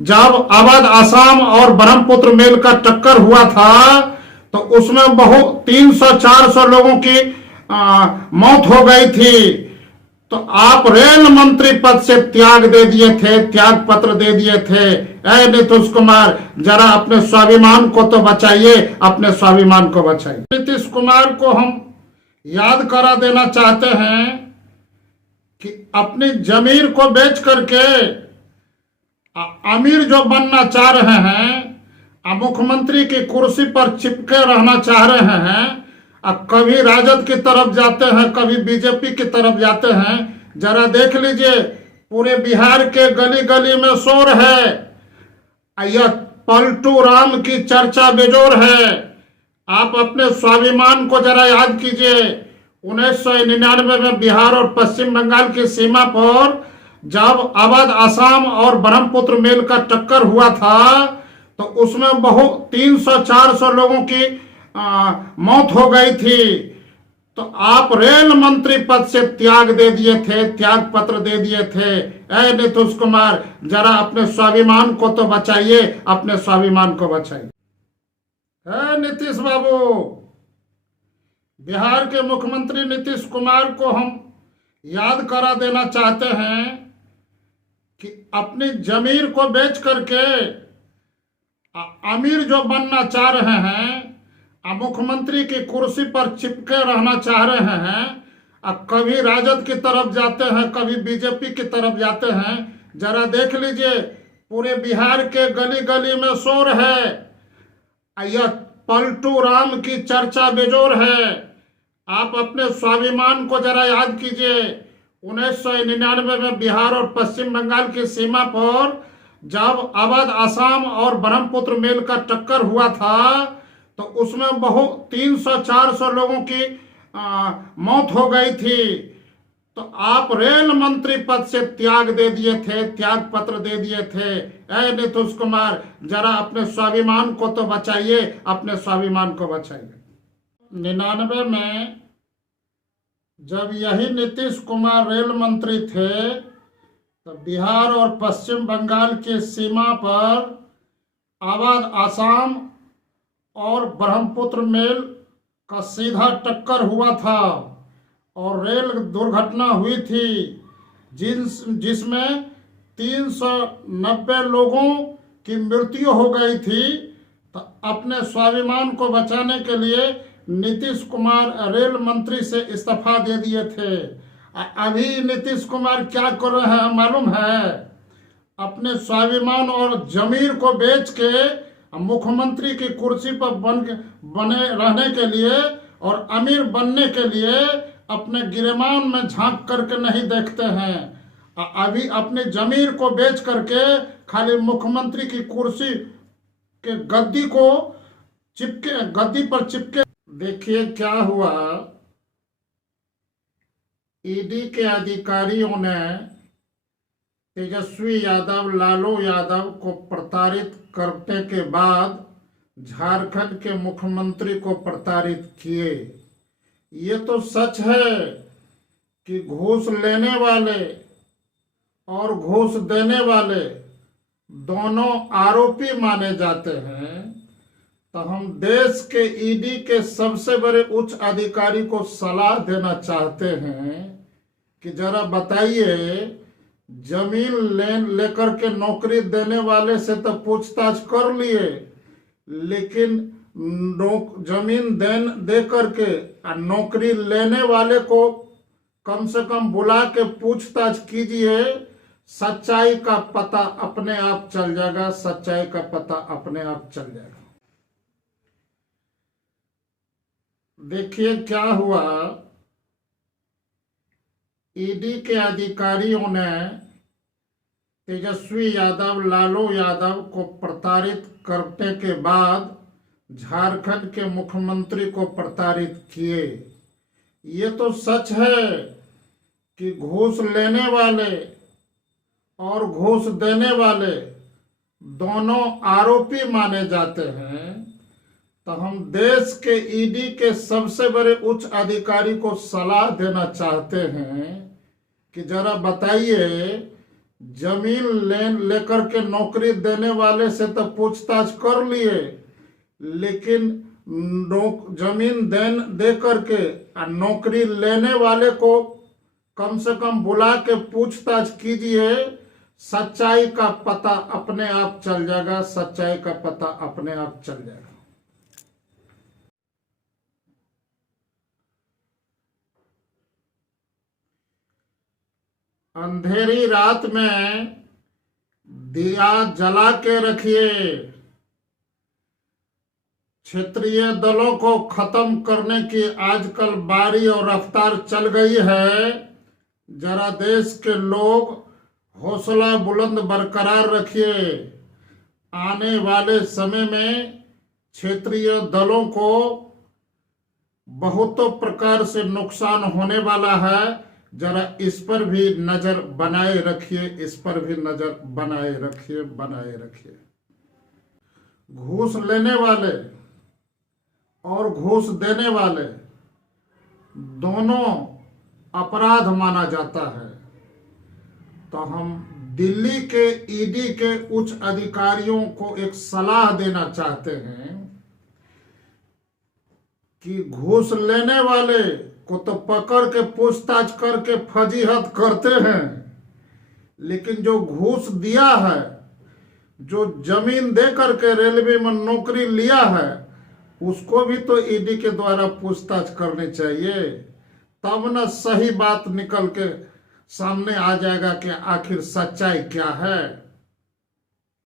जब अवध असम और ब्रह्मपुत्र मेल का टक्कर हुआ था तो उसमें बहुत 300-400 लोगों की मौत हो गई थी। तो आप रेल मंत्री पद से त्याग दे दिए थे, त्याग पत्र दे दिए थे। ऐ नीतीश कुमार, जरा अपने स्वाभिमान को तो बचाइए, अपने स्वाभिमान को बचाइए। नीतीश कुमार को हम याद करा देना चाहते हैं कि अपनी जमीर को बेच करके अमीर जो बनना चाह रहे हैं, मुख्यमंत्री की कुर्सी पर चिपके रहना चाह रहे हैं, अब कभी राजद की तरफ जाते हैं, कभी बीजेपी की तरफ जाते हैं। जरा देख लीजिए, पूरे बिहार के गली गली में शोर है, यह पलटू राम की चर्चा बेजोर है। आप अपने स्वाभिमान को जरा याद कीजिए। 1999 में बिहार और पश्चिम बंगाल की सीमा पर जब अवध असम और ब्रह्मपुत्र मेल का टक्कर हुआ था तो उसमें बहुत 300-400 लोगों की मौत हो गई थी। तो आप रेल मंत्री पद से त्याग दे दिए थे, त्याग पत्र दे दिए थे। ऐ नीतीश कुमार, जरा अपने स्वाभिमान को तो बचाइए, अपने स्वाभिमान को बचाइए। नीतीश बाबू, बिहार के मुख्यमंत्री नीतीश कुमार को हम याद करा देना चाहते हैं कि अपनी जमीर को बेच करके अमीर जो बनना चाह रहे हैं, मुख्यमंत्री की कुर्सी पर चिपके रहना चाह रहे हैं, अब कभी राजद की तरफ जाते हैं, कभी बीजेपी की तरफ जाते हैं। जरा देख लीजिए, पूरे बिहार के गली गली में शोर है, यह पलटू राम की चर्चा बेजोर है। आप अपने स्वाभिमान को जरा याद कीजिए। 1999 में बिहार और पश्चिम बंगाल की सीमा पर जब अवध असम और ब्रह्मपुत्र मेल का टक्कर हुआ था तो उसमें बहुत 300-400 लोगों की मौत हो गई थी। तो आप रेल मंत्री पद से त्याग दे दिए थे, त्याग पत्र दे दिए थे। ऐ नीतीश कुमार, जरा अपने स्वाभिमान को तो बचाइए, अपने स्वाभिमान को बचाइए। 99 में जब यही नीतीश कुमार रेल मंत्री थे तो बिहार और पश्चिम बंगाल की सीमा पर अवध असम और ब्रह्मपुत्र मेल का सीधा टक्कर हुआ था और रेल दुर्घटना हुई थी जिसमें 390 लोगों की मृत्यु हो गई थी। तो अपने स्वाभिमान को बचाने के लिए नीतीश कुमार रेल मंत्री से इस्तीफा दे दिए थे। अभी नीतीश कुमार क्या कर रहे हैं मालूम है? अपने स्वाभिमान और जमीर को बेच के मुख्यमंत्री की कुर्सी पर बने रहने के लिए और अमीर बनने के लिए अपने गिरेबान में झांक करके नहीं देखते हैं। अभी अपने जमीर को बेच करके खाली मुख्यमंत्री की कुर्सी के गद्दी पर चिपके। देखिए क्या हुआ, ईडी के अधिकारियों ने तेजस्वी यादव, लालू यादव को प्रताड़ित करने के बाद झारखंड के मुख्यमंत्री को प्रताड़ित किए। ये तो सच है कि घूस लेने वाले और घूस देने वाले दोनों आरोपी माने जाते हैं। तो हम देश के ईडी के सबसे बड़े उच्च अधिकारी को सलाह देना चाहते हैं कि जरा बताइए, जमीन लेकर के नौकरी देने वाले से तो पूछताछ कर लिए, लेकिन जमीन दे करके नौकरी लेने वाले को कम से कम बुला के पूछताछ कीजिए। सच्चाई का पता अपने आप चल जाएगा, सच्चाई का पता अपने आप चल जाएगा। देखिए क्या हुआ, ईडी के अधिकारियों ने तेजस्वी यादव, लालू यादव को प्रताड़ित करने के बाद झारखंड के मुख्यमंत्री को प्रताड़ित किए। ये तो सच है कि घूस लेने वाले और घूस देने वाले दोनों आरोपी माने जाते हैं। तो हम देश के ईडी के सबसे बड़े उच्च अधिकारी को सलाह देना चाहते हैं कि जरा बताइए, जमीन लेकर के नौकरी देने वाले से तो पूछताछ कर लिए, लेकिन जमीन दे करके नौकरी लेने वाले को कम से कम बुला के पूछताछ कीजिए। सच्चाई का पता अपने आप चल जाएगा, सच्चाई का पता अपने आप चल जाएगा। अंधेरी रात में दिया जला के रखिए। क्षेत्रीय दलों को खत्म करने की आजकल बारी और रफ्तार चल गई है। जरा देश के लोग हौसला बुलंद बरकरार रखिए। आने वाले समय में क्षेत्रीय दलों को बहुतों प्रकार से नुकसान होने वाला है। जरा इस पर भी नजर बनाए रखिए, इस पर भी नजर बनाए रखिए। घूस लेने वाले और घूस देने वाले दोनों अपराध माना जाता है। तो हम दिल्ली के ईडी के उच्च अधिकारियों को एक सलाह देना चाहते हैं कि घूस लेने वाले को तो पकड़ के पूछताछ करके फजीहत करते हैं, लेकिन जो घूस दिया है, जो जमीन दे करके रेलवे में नौकरी लिया है, उसको भी तो ईडी के द्वारा पूछताछ करनी चाहिए। तब न सही बात निकल के सामने आ जाएगा कि आखिर सच्चाई क्या है।